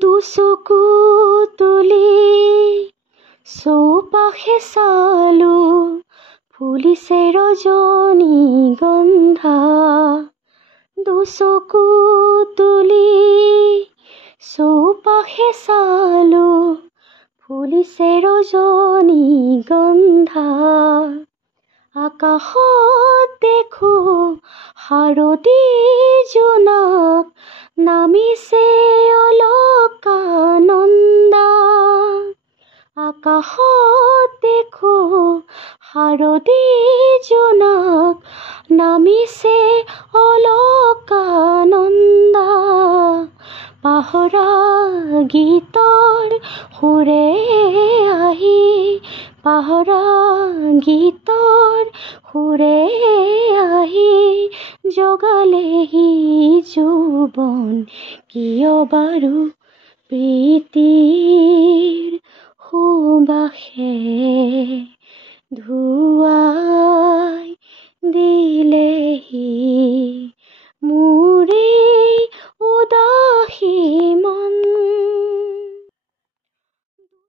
দুচকু তুলি চৌপাশে চালো, ফুলিছে ৰজনীগন্ধা। দুচকু তুলি চৌপাশে চালো, ফুলিছে ৰজনীগন্ধা। আকাশত দেখো শাৰদী জোনাক, নামিছে অলকানন্দা। আকাশত দেখো শাৰদী জোনাক, নামিছে অলকানন্দা। পাহৰা গীতৰ সুৰে আহি, পাহৰা গীতৰ সুৰে আহি, জগালেহি যৌৱন কিয় বাৰু প্ৰীতিৰ সুবাসে। ধুৱা